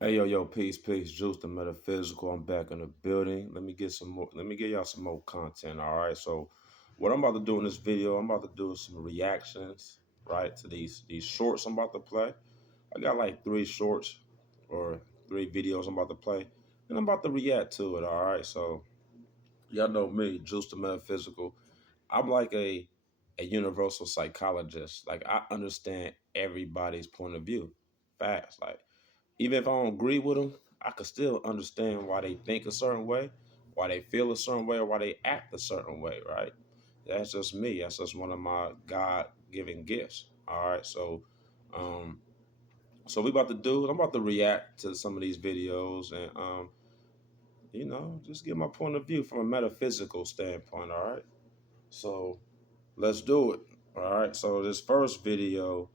Hey yo, peace, Juice the Metaphysical. I'm back in the building. Let me get some more. Let me get y'all some more content. All right. So, what I'm about to do in this video, I'm about to do some reactions, right, to these shorts I'm about to play. I got like three shorts or three videos I'm about to play, and I'm about to react to it. All right. So, y'all know me, Juice the Metaphysical. I'm like a universal psychologist. Like I understand everybody's point of view, fast. Like even if I don't agree with them, I can still understand why they think a certain way, why they feel a certain way, or why they act a certain way, right? That's just me. That's just one of my God-given gifts. All right, um, so we about to do. I'm about to react to some of these videos and just get my point of view from a metaphysical standpoint. All right, so let's do it. All right, so this first video,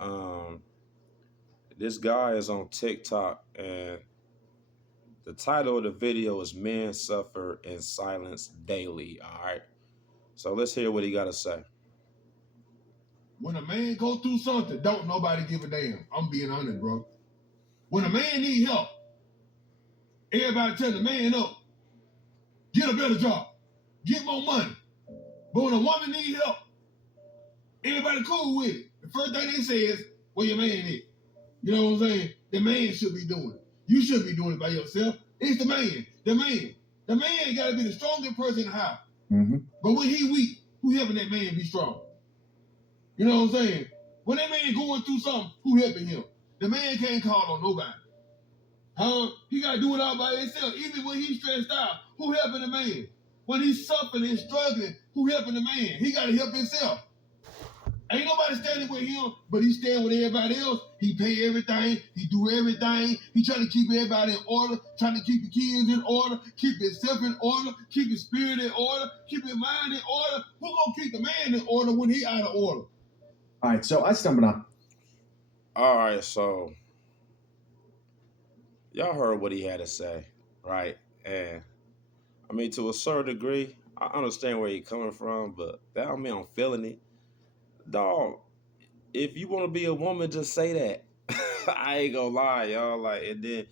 um, this guy is on TikTok and the title of the video is Men Suffer in Silence Daily. All right. So let's hear what he got to say. When a man go through something, don't nobody give a damn. I'm being honest, bro. When a man need help, everybody tell the man up, get a better job, get more money. But when a woman need help, everybody cool with it. The first thing they say is, where your man is. You know what I'm saying? The man should be doing it. You shouldn't be doing it by yourself. It's the man. The man. The man got to be the strongest person in the house. Mm-hmm. But when he weak, who helping that man be strong? You know what I'm saying? When that man going through something, who helping him? The man can't call on nobody. He got to do it all by himself. Even when he's stressed out, who helping the man? When he's suffering and struggling, who helping the man? He got to help himself. Ain't nobody standing with him, but he stand with everybody else. He pay everything. He do everything. He trying to keep everybody in order, trying to keep the kids in order, keep himself in order, keep his spirit in order, keep his mind in order. Who gonna keep the man in order when he out of order? All right, so I stumbled on. All right. So y'all heard what he had to say, right? And I mean, to a certain degree, I understand where he's coming from, but that don't mean I'm feeling it. Dog, if you want to be a woman, just say that. I ain't gonna lie, y'all. Like, and then,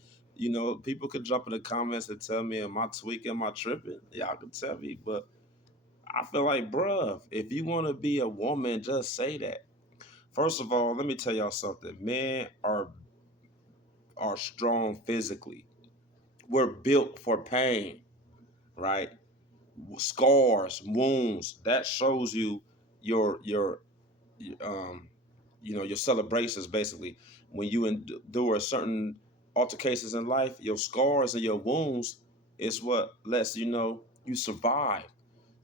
people could jump in the comments and tell me, am I tweaking, am I tripping? Y'all can tell me, but I feel like, bruh, if you want to be a woman, just say that. First of all, let me tell y'all something. Men are strong physically. We're built for pain, right? Scars, wounds. That shows you your um your celebrations. Basically, when you endure certain altercations in life, your scars and your wounds is what lets you know you survive.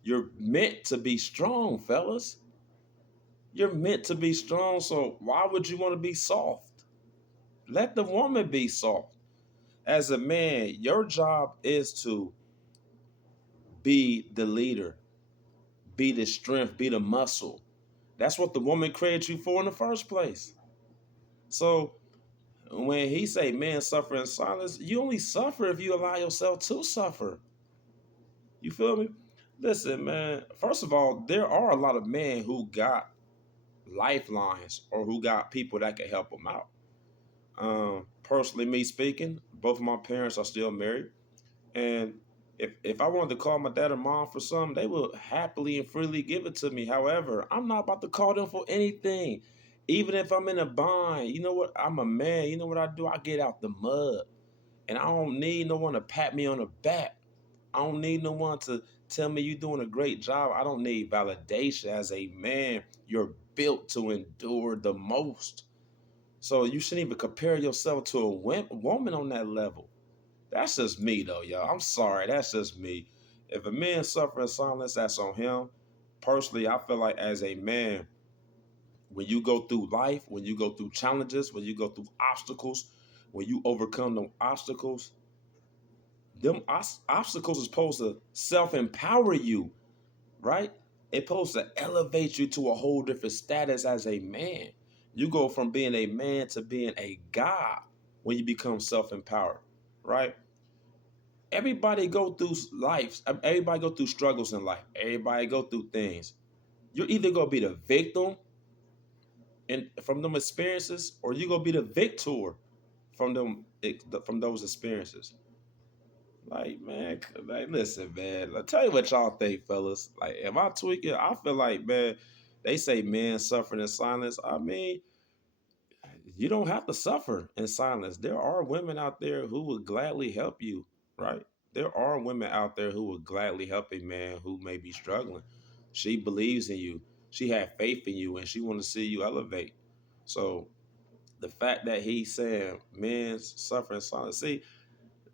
You're meant to be strong, fellas. You're meant to be strong, so why would you want to be soft? Let the woman be soft. As a man, your job is to be the leader, be the strength, be the muscle. That's what the woman created you for in the first place. So when he say men suffer in silence, you only suffer if you allow yourself to suffer. You feel me? Listen, man. First of all, there are a lot of men who got lifelines or who got people that can help them out. Personally, me speaking, both of my parents are still married, and if I wanted to call my dad or mom for something, they will happily and freely give it to me. However, I'm not about to call them for anything, even if I'm in a bind. You know what? I'm a man. You know what I do? I get out the mud, and I don't need no one to pat me on the back. I don't need no one to tell me you're doing a great job. I don't need validation. As a man, you're built to endure the most. So you shouldn't even compare yourself to a woman on that level. That's just me, though, y'all. I'm sorry. That's just me. If a man suffers in silence, that's on him. Personally, I feel like as a man, when you go through life, when you go through challenges, when you go through obstacles, when you overcome them obstacles, obstacles is supposed to self-empower you, right? It's supposed to elevate you to a whole different status as a man. You go from being a man to being a god when you become self-empowered, right? Everybody go through life. Everybody go through struggles in life. Everybody go through things. You're either gonna be the victim and from them experiences, or you're gonna be the victor from from those experiences. Like, man, like, listen, man. I tell you what y'all think, fellas. Like, am I tweaking? I feel like, man, they say men suffering in silence. I mean, you don't have to suffer in silence. There are women out there who would gladly help you, right? There are women out there who would gladly help a man who may be struggling. She believes in you. She had faith in you, and she want to see you elevate. So the fact that he's saying men suffer in silence, see,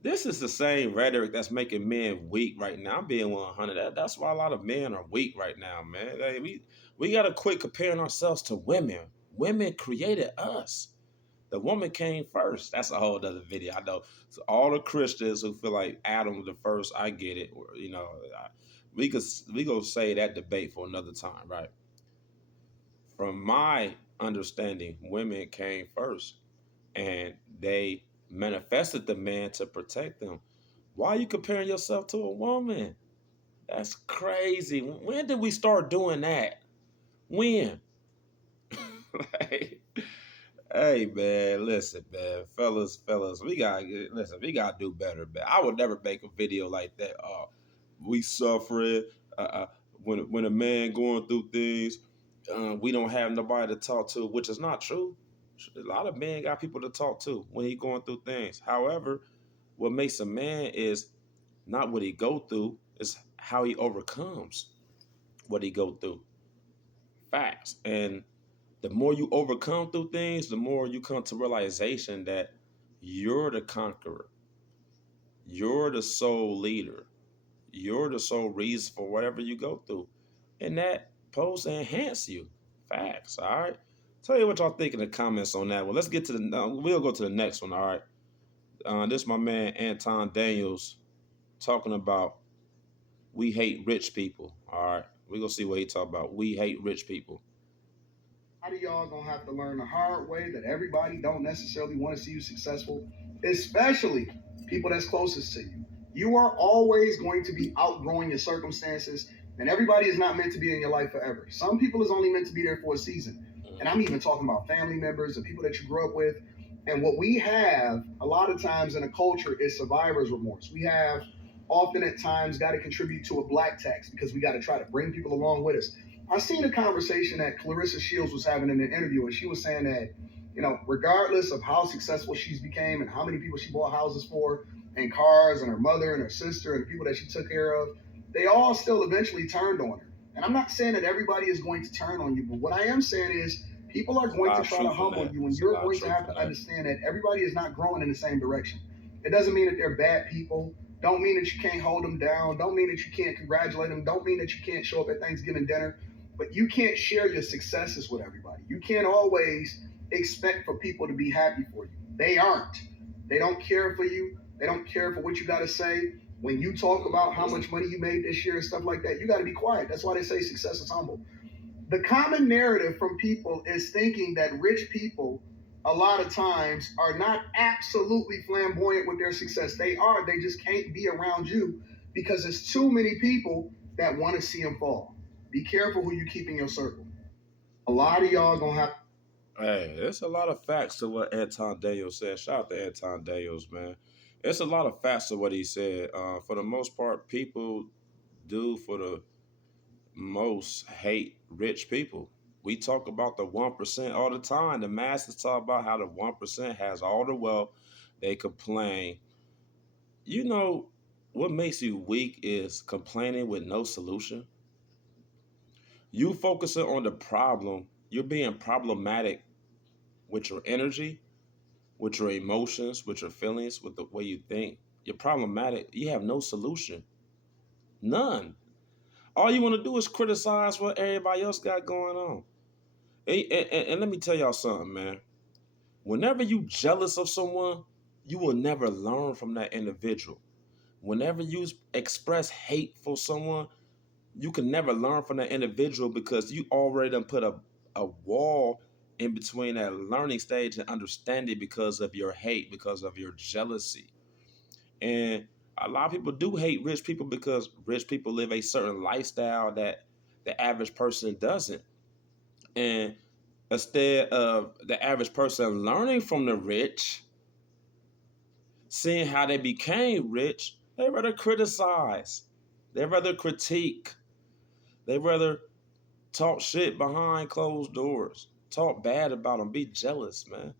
this is the same rhetoric that's making men weak right now. I'm being 100. That's why a lot of men are weak right now, man. Like, we got to quit comparing ourselves to women. Women created us. The woman came first. That's a whole other video. I know. So all the Christians who feel like Adam was the first, I get it. You know, we go say that debate for another time, right? From my understanding, women came first, and they manifested the man to protect them. Why are you comparing yourself to a woman? That's crazy. When did we start doing that? When? Like, hey man, listen, man, fellas, we gotta do better, man. I would never make a video like that. We suffering. Uh, uh, when a man going through things, we don't have nobody to talk to, which is not true. A lot of men got people to talk to when he going through things. However, what makes a man is not what he go through, is how he overcomes what he go through. Facts. And the more you overcome through things, the more you come to realization that you're the conqueror. You're the sole leader. You're the sole reason for whatever you go through. And that supposed to enhance you. Facts. All right. Tell you what y'all think in the comments on that one. Let's get to we'll go to the next one. All right. This is my man Anton Daniels talking about we hate rich people. All right. We're going to see what he talk about. We hate rich people. A lot of y'all gonna have to learn the hard way that everybody don't necessarily want to see you successful, especially people that's closest to you. You are always going to be outgrowing your circumstances, and everybody is not meant to be in your life forever. Some people is only meant to be there for a season. And I'm even talking about family members and people that you grew up with. And what we have a lot of times in a culture is survivor's remorse. We have often at times got to contribute to a black tax because we got to try to bring people along with us. I seen a conversation that Clarissa Shields was having in an interview, and she was saying that, regardless of how successful she's became and how many people she bought houses for and cars and her mother and her sister and the people that she took care of, they all still eventually turned on her. And I'm not saying that everybody is going to turn on you, but what I am saying is people are going to try to humble you, and you're going to have to understand that everybody is not growing in the same direction. It doesn't mean that they're bad people. Don't mean that you can't hold them down. Don't mean that you can't congratulate them. Don't mean that you can't show up at Thanksgiving dinner. But you can't share your successes with everybody. You can't always expect for people to be happy for you. They aren't. They don't care for you. They don't care for what you got to say. When you talk about how much money you made this year and stuff like that, you got to be quiet. That's why they say success is humble. The common narrative from people is thinking that rich people a lot of times are not absolutely flamboyant with their success. They are. They just can't be around you because there's too many people that want to see them fall. Be careful who you keep in your circle. A lot of y'all gonna have. Hey, there's a lot of facts to what Anton Daniels said. Shout out to Anton Daniels, man. It's a lot of facts to what he said. For the most part, people do for the most hate rich people. We talk about the 1% all the time. The masses talk about how the 1% has all the wealth. They complain. You know, what makes you weak is complaining with no solution. You focusing on the problem, you're being problematic with your energy, with your emotions, with your feelings, with the way you think. You're problematic. You have no solution. None. All you want to do is criticize what everybody else got going on. And let me tell y'all something, man. Whenever you jealous of someone, you will never learn from that individual. Whenever you express hate for someone, you can never learn from that individual because you already done put a wall in between that learning stage and understanding because of your hate, because of your jealousy. And a lot of people do hate rich people because rich people live a certain lifestyle that the average person doesn't. And instead of the average person learning from the rich, seeing how they became rich, they rather criticize, they rather critique, they rather talk shit behind closed doors, talk bad about them, be jealous, man.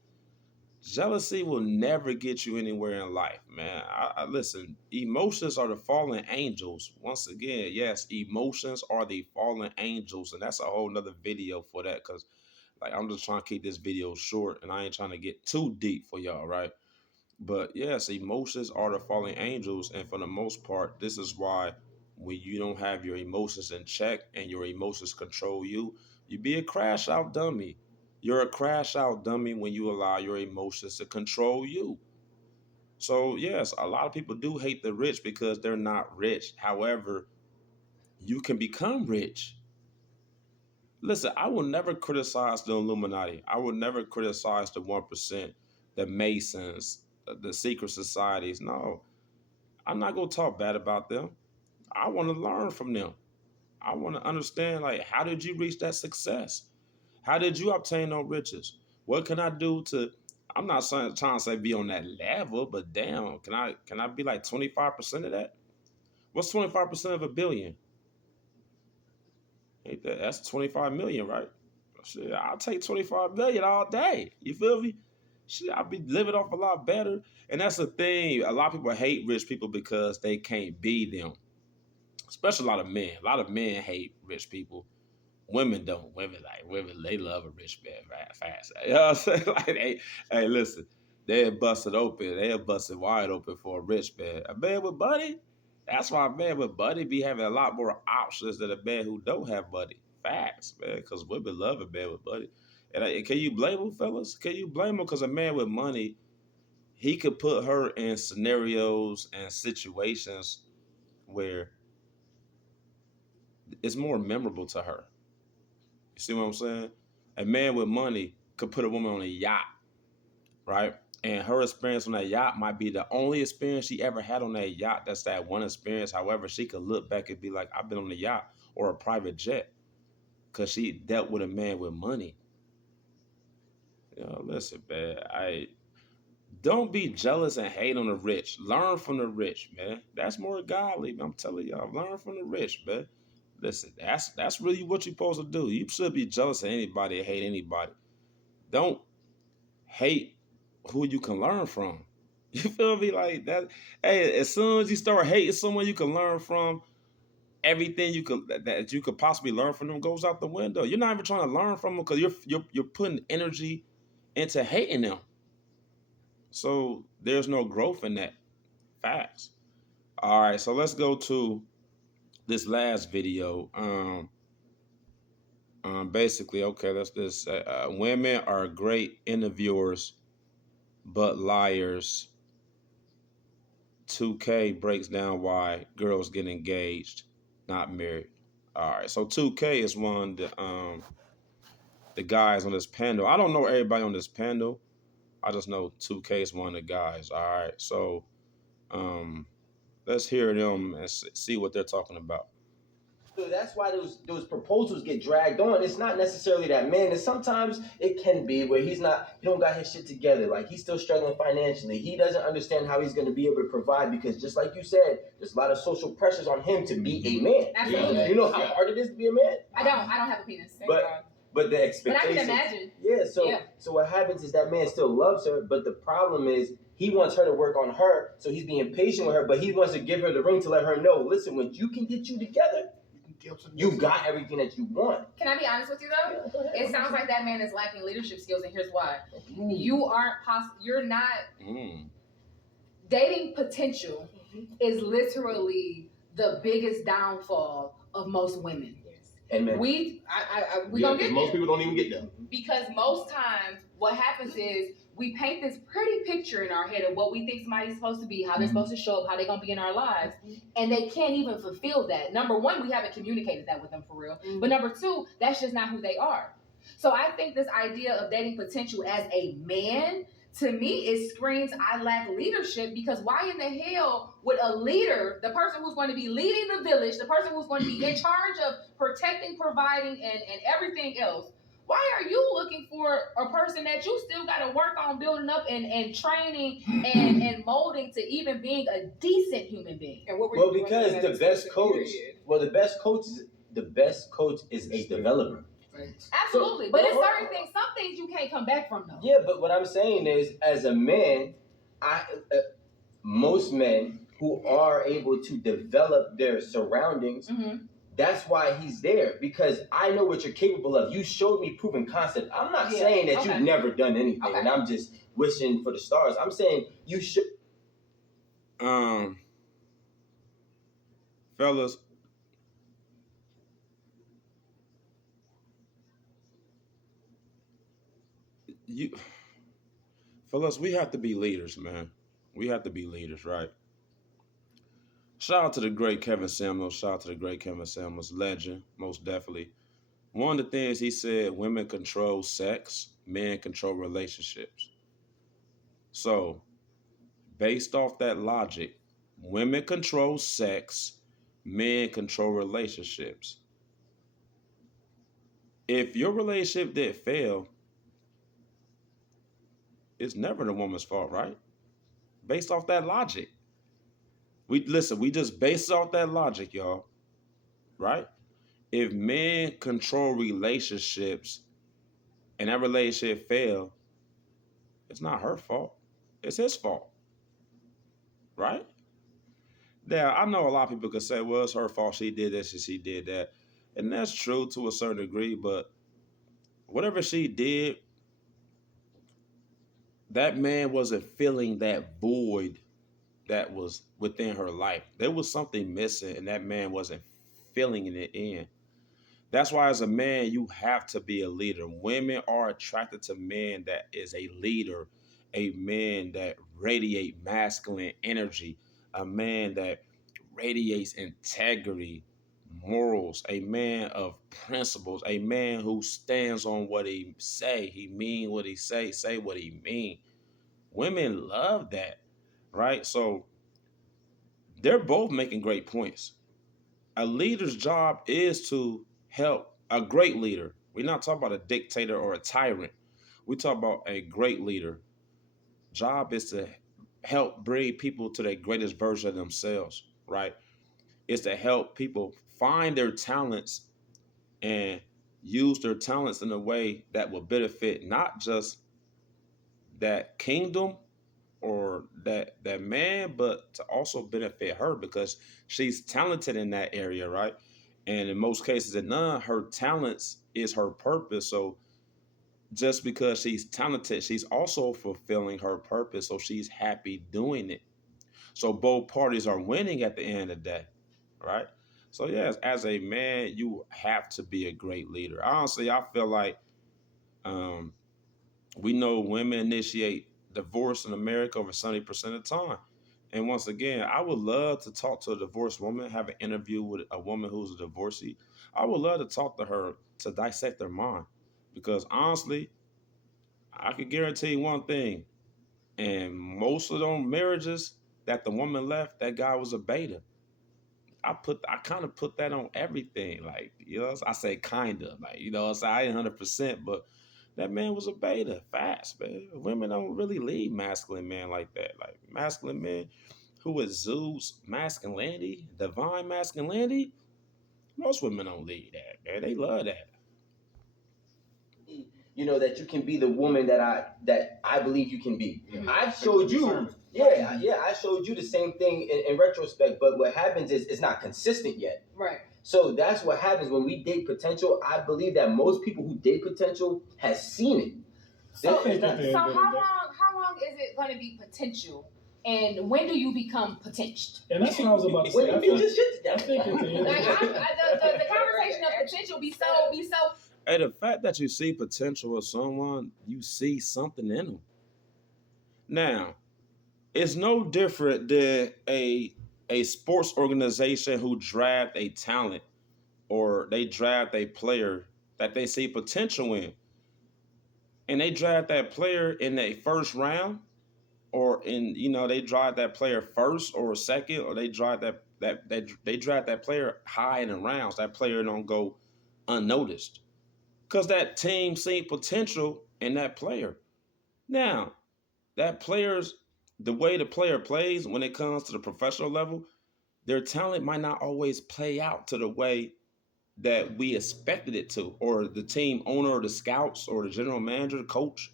Jealousy will never get you anywhere in life, man. I listen. Emotions are the fallen angels. Once again, yes, emotions are the fallen angels, and that's a whole nother video for that. Cause like I'm just trying to keep this video short, and I ain't trying to get too deep for y'all, right? But yes, emotions are the fallen angels, and for the most part, this is why when you don't have your emotions in check and your emotions control you, you be a crash out dummy. You're a crash out dummy when you allow your emotions to control you. So yes, a lot of people do hate the rich because they're not rich. However, you can become rich. Listen, I will never criticize the Illuminati. I will never criticize the 1%, the Masons, the secret societies. No, I'm not gonna talk bad about them. I want to learn from them. I want to understand, like, how did you reach that success? How did you obtain those riches? What can I do to? I'm not trying to say be on that level, but damn, can I be like 25% of that? What's 25% of a billion? Ain't that's 25 million, right? Shit, I'll take 25 million all day. You feel me? Shit, I'll be living off a lot better. And that's the thing. A lot of people hate rich people because they can't be them. Especially a lot of men. A lot of men hate rich people. Women don't. Women, they love a rich man right fast. You know what I'm saying? Like hey, listen, they're busted open. They're busted wide open for a rich man. A man with money. That's why a man with money be having a lot more options than a man who don't have money. Facts, man. Because women love a man with money. And can you blame them, fellas? Can you blame them? Because a man with money, he could put her in scenarios and situations where it's more memorable to her. You see what I'm saying? A man with money could put a woman on a yacht, right? And her experience on that yacht might be the only experience she ever had on that yacht. That's that one experience. However, she could look back and be like, I've been on a yacht or a private jet because she dealt with a man with money. You know, listen, man, I don't be jealous and hate on the rich. Learn from the rich, man. That's more godly. I'm telling y'all, learn from the rich, man. Listen, that's really what you're supposed to do. You should be jealous of anybody and hate anybody. Don't hate who you can learn from. You feel me? Like that. Hey, as soon as you start hating someone you can learn from, everything that you could possibly learn from them goes out the window. You're not even trying to learn from them because you're putting energy into hating them. So there's no growth in that. Facts. All right, so let's go to this last video. Basically, okay, let's just say women are great interviewers, but liars. 2K breaks down why girls get engaged, not married. All right, so 2K is one of the guys on this panel. I don't know everybody on this panel. I just know 2K is one of the guys. All right, so um, let's hear them and see what they're talking about. So that's why those proposals get dragged on. It's not necessarily that man. And sometimes it can be where he don't got his shit together. Like he's still struggling financially. He doesn't understand how he's going to be able to provide because just like you said, there's a lot of social pressures on him to be a man. Absolutely. You know how hard it is to be a man? I don't have a penis. But the expectations. But I can imagine. Yeah, so what happens is that man still loves her, but the problem is he wants her to work on her, so he's being patient with her, but he wants to give her the ring to let her know, listen, when you can get you together, you got everything that you want. Can I be honest with you though? Yeah, it sounds like that man is lacking leadership skills, and here's why. You're not dating potential is literally the biggest downfall of most women. And men. We don't get most people don't even get there. Because most times what happens is we paint this pretty picture in our head of what we think somebody's supposed to be, how they're supposed to show up, how they're going to be in our lives, and they can't even fulfill that. Number one, we haven't communicated that with them for real. But number two, that's just not who they are. So I think this idea of dating potential as a man, to me, it screams I lack leadership, because why in the hell would a leader, the person who's going to be leading the village, the person who's going to be in charge of protecting, providing, and everything else, Why are you looking for a person that you still got to work on building up and training and molding to even being a decent human being? And what were well, because the best coach, period? Well, the best coach is a developer. Absolutely, but it's certain things. Some things you can't come back from, though. Yeah, but what I'm saying is, as a man, most men who are able to develop their surroundings. Mm-hmm. That's why he's there, because I know what you're capable of. You showed me proven concept. I'm not saying that you've never done anything, and I'm just wishing for the stars. I'm saying you should. Fellas, fellas, we have to be leaders, man. We have to be leaders, right? Shout out to the great Kevin Samuels. Shout out to the great Kevin Samuels, legend, most definitely. One of the things he said, women control sex, men control relationships. So, based off that logic, women control sex, men control relationships. If your relationship did fail, it's never the woman's fault, right? Based off that logic. We just based off that logic, y'all, right? If men control relationships and that relationship fail, it's not her fault. It's his fault, right? Now, I know a lot of people could say, well, it's her fault. She did this and she did that. And that's true to a certain degree, but whatever she did, that man wasn't filling that void that was within her life. There was something missing, and that man wasn't filling it in. That's why, as a man, you have to be a leader. Women are attracted to men that is a leader, a man that radiate masculine energy, a man that radiates integrity, morals, a man of principles, a man who stands on what he say. He mean what he say what he mean. Women love that, right? So they're both making great points. A leader's job is to help a great leader. We're not talking about a dictator or a tyrant. We talk about a great leader. Job is to help bring people to their greatest version of themselves, right? It's to help people find their talents and use their talents in a way that will benefit not just that kingdom or that man, but to also benefit her because she's talented in that area, right? And in most cases, in none, her talents is her purpose. So just because she's talented, she's also fulfilling her purpose. So she's happy doing it. So both parties are winning at the end of the day, right? So yes, as a man, you have to be a great leader. Honestly, I feel like um, we know women initiate divorce in America over 70% of the time. And once again, I would love to talk to a divorced woman, have an interview with a woman who's a divorcee. I would love to talk to her to dissect their mind. Because honestly, I could guarantee one thing. And most of those marriages that the woman left, that guy was a beta. I kind of put that on everything. Like, you know, I say kind of, like, you know, I ain't 100%, but that man was a beta, fast, man. Women don't really lead masculine men like that. Like masculine men who exudes masculinity, divine masculinity, most women don't lead that, man. They love that. You know, that you can be the woman that I believe you can be. Yeah. I showed you, I showed you the same thing in retrospect, but what happens is it's not consistent yet. Right. So that's what happens when we date potential. I believe that most people who date potential has seen it. So how long is it going to be potential? And when do you become potential? And that's what I was about to say. I think at the end the conversation of potential be so. Hey, the fact that you see potential of someone, you see something in them. Now, it's no different than a sports organization who draft a talent or they draft a player that they see potential in. And they draft that player in the first round or they draft that player first or second, or they draft they draft that player high in the rounds. That player don't go unnoticed. because that team seen potential in that player. Now, that player's the way the player plays when it comes to the professional level, their talent might not always play out to the way that we expected it to, or the team owner, or the scouts, or the general manager, the coach.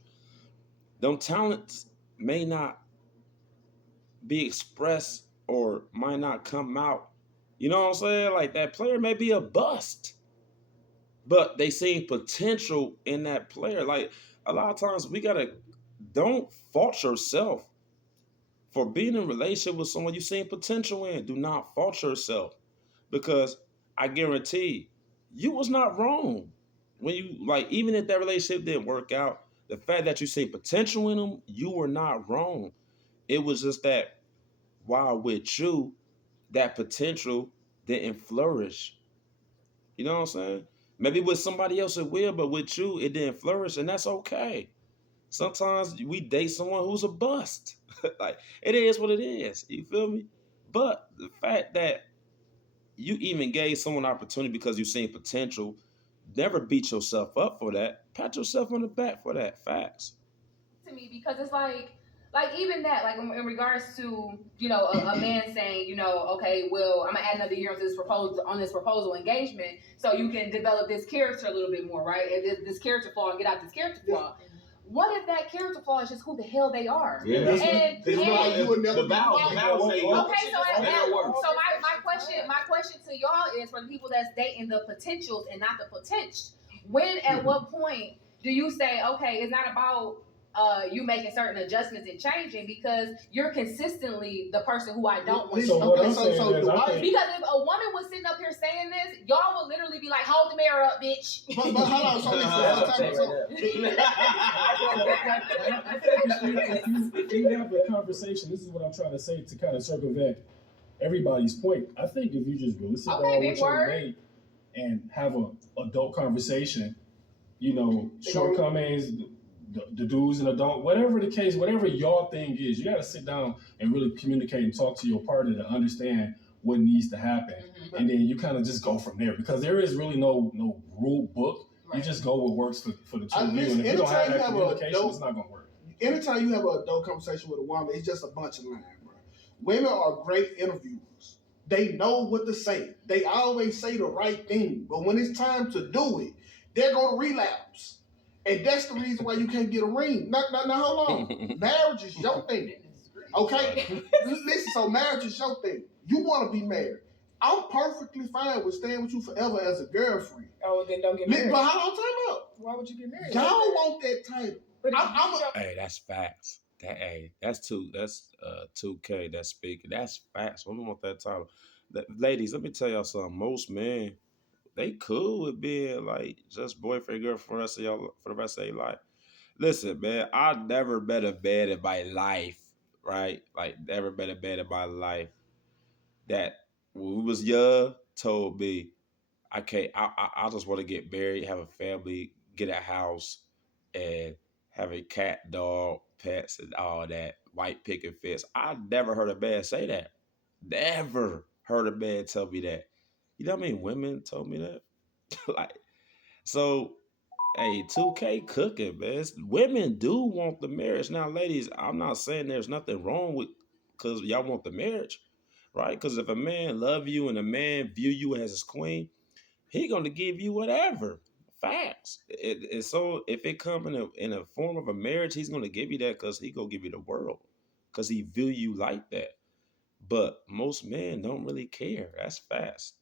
Them talents may not be expressed or might not come out. You know what I'm saying? Like that player may be a bust, but they see potential in that player. Like a lot of times we gotta don't fault yourself for being in a relationship with someone you see potential in. Do not fault yourself because I guarantee you was not wrong when you like even if that relationship didn't work out. The fact that you see potential in them, you were not wrong. It was just that while with you, that potential didn't flourish. You know what I'm saying? Maybe with somebody else it will, but with you, it didn't flourish, and that's okay. Sometimes we date someone who's a bust. Like it is what it is. You feel me? But the fact that you even gave someone opportunity because you seen potential, never beat yourself up for that. Pat yourself on the back for that. Facts. To me because it's like even that like in regards to a man saying okay, well, I'm gonna add another year on this proposal engagement so you can develop this character a little bit more, right? And this character flaw and get out this character flaw. What if that character flaw is just who the hell they are? Yeah, and you would never the vows say okay, so my question to y'all is for the people that's dating the potentials and not the potential. When at what point do you say, okay, it's not about you making certain adjustments and changing because you're consistently the person who I don't want. So what I'm saying is, because if a woman was sitting up here saying this, y'all would literally be like, "Hold the mirror up, bitch." But hold on, if you have a conversation, this is what I'm trying to say to kind of circumvent everybody's point. I think if you just really sit down with your mate and have an adult conversation, shortcomings, the do's and the don't, whatever the case, whatever your thing is, you got to sit down and really communicate and talk to your partner to understand what needs to happen. Mm-hmm. And then you kind of just go from there because there is really no rule book. Right. You just go what works for the two of you. And if you don't have that communication, it's not going to work. Anytime you have an adult conversation with a woman, it's just a bunch of lying, bro. Women are great interviewers. They know what to say. They always say the right thing. But when it's time to do it, they're going to relapse. And that's the reason why you can't get a ring. Now hold on. Marriage is your thing. Okay? Listen, so marriage is your thing. You want to be married. I'm perfectly fine with staying with you forever as a girlfriend. Oh, then don't get married. But how long time up? Why would you get married? Y'all want that title. Hey, that's facts. That's 2K. That's speaking. That's facts. Women want that title. Ladies, let me tell y'all something. Most men, they cool with being like just boyfriend, girlfriend for the rest of their life. Listen, man, I never bet a bed in my life, right? Like never bet a bed in my life that when we was young told me I can't. I just want to get married, have a family, get a house, and have a cat, dog, pets, and all that. White picket fence. I never heard a man say that. Never heard a man tell me that. You know what I mean? Women told me that. Like, so, hey, 2K cooking, man. Women do want the marriage. Now, ladies, I'm not saying there's nothing wrong with because y'all want the marriage, right? Because if a man love you and a man view you as his queen, he gonna give you whatever. Facts. So if it come in a form of a marriage, he's gonna give you that because he gonna give you the world. Because he view you like that. But most men don't really care. That's fast.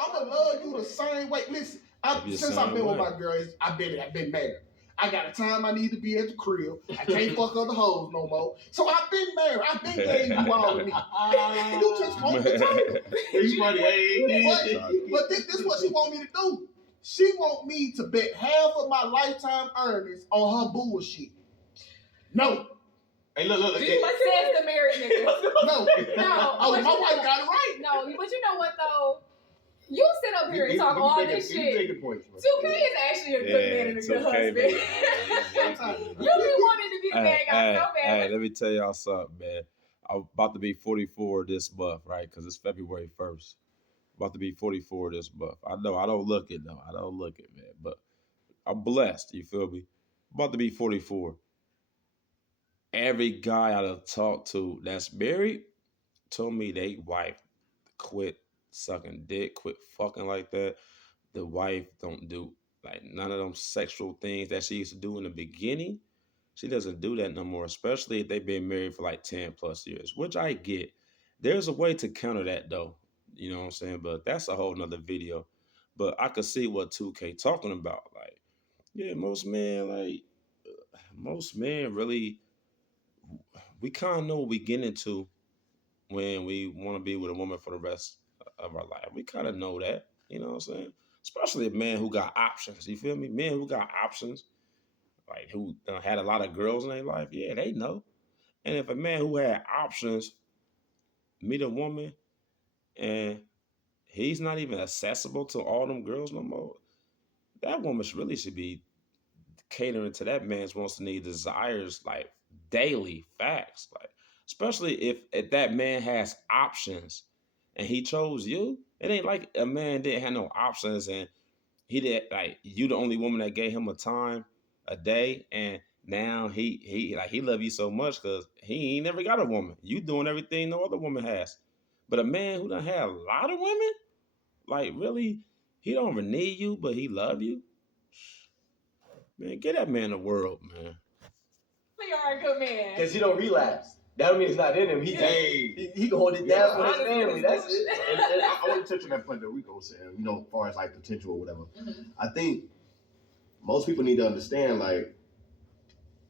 I'ma love you the same way. Listen, since I've been with my girls, I've been married. I got a time I need to be at the crib. I can't fuck other hoes no more. So I've been married. I've been gave you all of me. You just want the title. He's funny. But this is what she want me to do. She want me to bet half of my lifetime earnings on her bullshit. No. Hey, look. Says the married nigga. No. Oh, my wife got it right. No, but you know what though? You sit up here and talk all this shit. 2K is actually a good man and a good husband. You be wanting to be the bad guy so bad. Hey, let me tell y'all something, man. I'm about to be 44 this month, right? Because it's February 1st, About to be 44 this month. I know I don't look it though. I don't look it, man. But I'm blessed. You feel me? About to be 44. Every guy I done talked to that's married told me they wife quit sucking dick, quit fucking like that. The wife don't do like none of them sexual things that she used to do in the beginning. She doesn't do that no more, especially if they've been married for like 10 plus years, which I get. There's a way to counter that though. You know what I'm saying? But that's a whole nother video. But I could see what 2K talking about. Like, yeah, most men really, we kind of know what we get into when we want to be with a woman for the rest of our life. We kind of know that, you know what I'm saying? Especially a man who got options. You feel me? Men who got options, like who had a lot of girls in their life, yeah, they know. And if a man who had options meet a woman and he's not even accessible to all them girls no more, that woman really should be catering to that man's wants and need desires like daily facts. Like, especially if that man has options and he chose you. It ain't like a man didn't have no options and he did like you the only woman that gave him a time a day and now he love you so much because he ain't never got a woman. You doing everything no other woman has. But a man who done had a lot of women, like really, he don't even need you, but he love you. Man, get that man the world, man. You are a good man. Because he don't relapse. That don't mean it's not in him. He he can hold it down for his family. That's it. And I want to touch on that point that Rico was saying, as far as like potential or whatever. Mm-hmm. I think most people need to understand, like,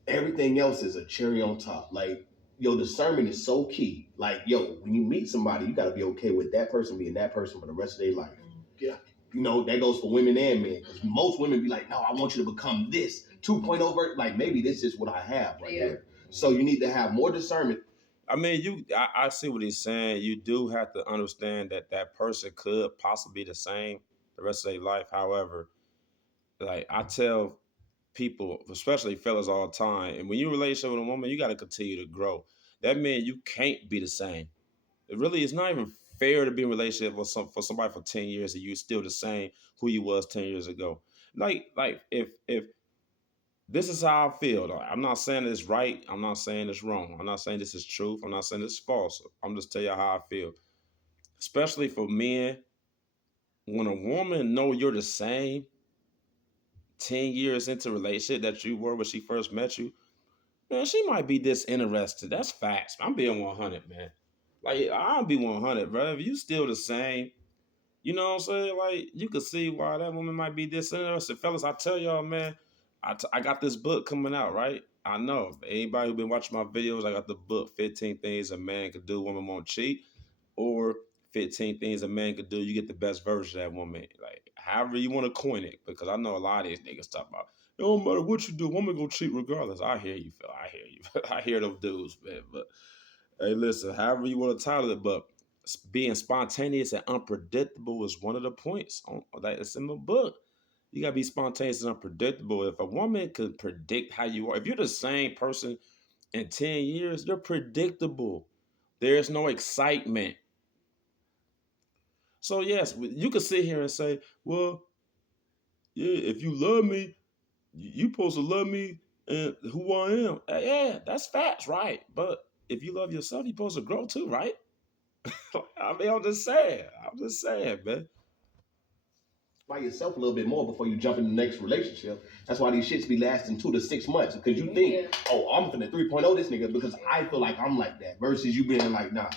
everything else is a cherry on top. Like, your discernment is so key. Like, when you meet somebody, you got to be okay with that person being that person for the rest of their life. Yeah. That goes for women and men. Because most women be like, no, I want you to become this 2.0 version. Like, maybe this is what I have right here. So you need to have more discernment. I mean, I see what he's saying. You do have to understand that that person could possibly be the same the rest of their life. However, like I tell people, especially fellas all the time, and when you relationship with a woman, you got to continue to grow. That means you can't be the same. It really is not even fair to be in a relationship with for somebody for 10 years and you still the same who you was 10 years ago. Like if this is how I feel. Though. I'm not saying it's right. I'm not saying it's wrong. I'm not saying this is truth. I'm not saying it's false. I'm just telling you how I feel. Especially for men, when a woman know you're the same 10 years into a relationship that you were when she first met you, man, she might be disinterested. That's facts. I'm being 100, man. Like, I'll be 100, bro. If you still the same, you know what I'm saying? Like, you could see why that woman might be disinterested. Fellas, I tell y'all, man, I got this book coming out, right? I know. Anybody who been watching my videos, I got the book, 15 Things a Man Could Do, Woman Won't Cheat, or 15 Things a Man Could Do, You Get the Best Version of that woman. Like, however you want to coin it, because I know a lot of these niggas talk about, it don't matter what you do, woman gonna cheat regardless. I hear you, Phil. I hear you. I hear those dudes, man. But, hey, listen, however you want to title it, but being spontaneous and unpredictable is one of the points. Like it's in the book. You gotta be spontaneous and unpredictable. If a woman could predict how you are, if you're the same person in 10 years, you're predictable. There's no excitement. So yes, you could sit here and say, well, yeah, if you love me, you supposed to love me and who I am. Yeah, that's facts, right? But if you love yourself, you're supposed to grow too, right? I mean, I'm just saying. I'm just saying, man. By yourself a little bit more before you jump in the next relationship. That's why these shits be lasting 2 to 6 months because you think, oh, I'm finna 3.0 this nigga because I feel like I'm like that versus you being like, nah,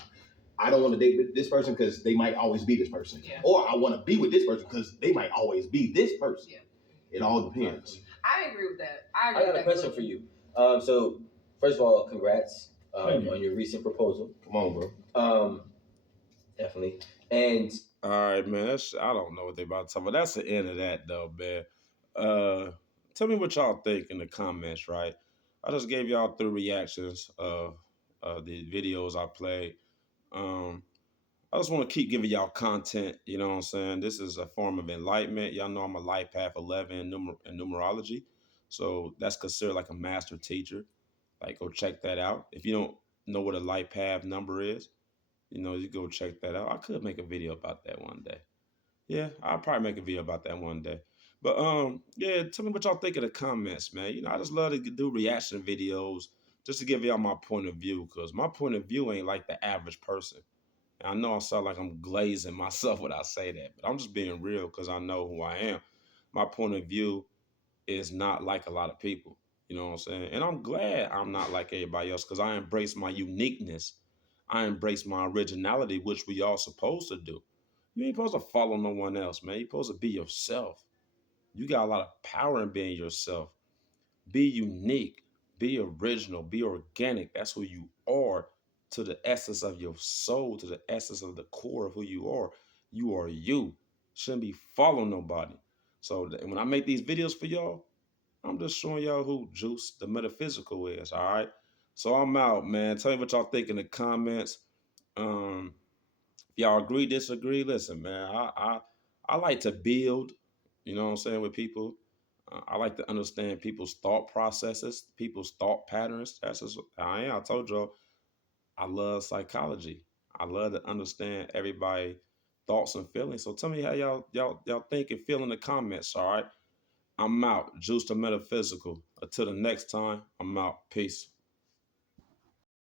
I don't want to date this person because they might always be this person. Yeah. Or I want to be with this person because they might always be this person. Yeah. It all depends. I agree with that. I got a question for you. So, first of all, congrats on your recent proposal. Come on, bro. Definitely. And all right, man. I don't know what they about to talk about. That's the end of that, though, man. Tell me what y'all think in the comments, right? I just gave y'all 3 reactions of the videos I played. I just want to keep giving y'all content. You know what I'm saying? This is a form of enlightenment. Y'all know I'm a Life Path 11 in numerology, so that's considered like a master teacher. Like, go check that out if you don't know what a Life Path number is. You go check that out. I could make a video about that one day. Yeah, I'll probably make a video about that one day. But yeah, tell me what y'all think in the comments, man. I just love to do reaction videos just to give y'all my point of view, because my point of view ain't like the average person. And I know I sound like I'm glazing myself when I say that, but I'm just being real because I know who I am. My point of view is not like a lot of people. You know what I'm saying? And I'm glad I'm not like everybody else because I embrace my uniqueness. I embrace my originality, which we all supposed to do. You ain't supposed to follow no one else, man. You're supposed to be yourself. You got a lot of power in being yourself. Be unique, be original, be organic. That's who you are, to the essence of your soul, to the essence of the core of who you are. You are you. Shouldn't be following nobody. So when I make these videos for y'all, I'm just showing y'all who Juice the Metaphysical is. All right. So I'm out, man. Tell me what y'all think in the comments. If y'all agree, disagree, listen, man. I like to build, you know what I'm saying, with people. I like to understand people's thought processes, people's thought patterns. That's just how I am. I told y'all I love psychology. I love to understand everybody' thoughts and feelings. So tell me how y'all think and feel in the comments. All right. I'm out. Juice the Metaphysical. Until the next time, I'm out. Peace.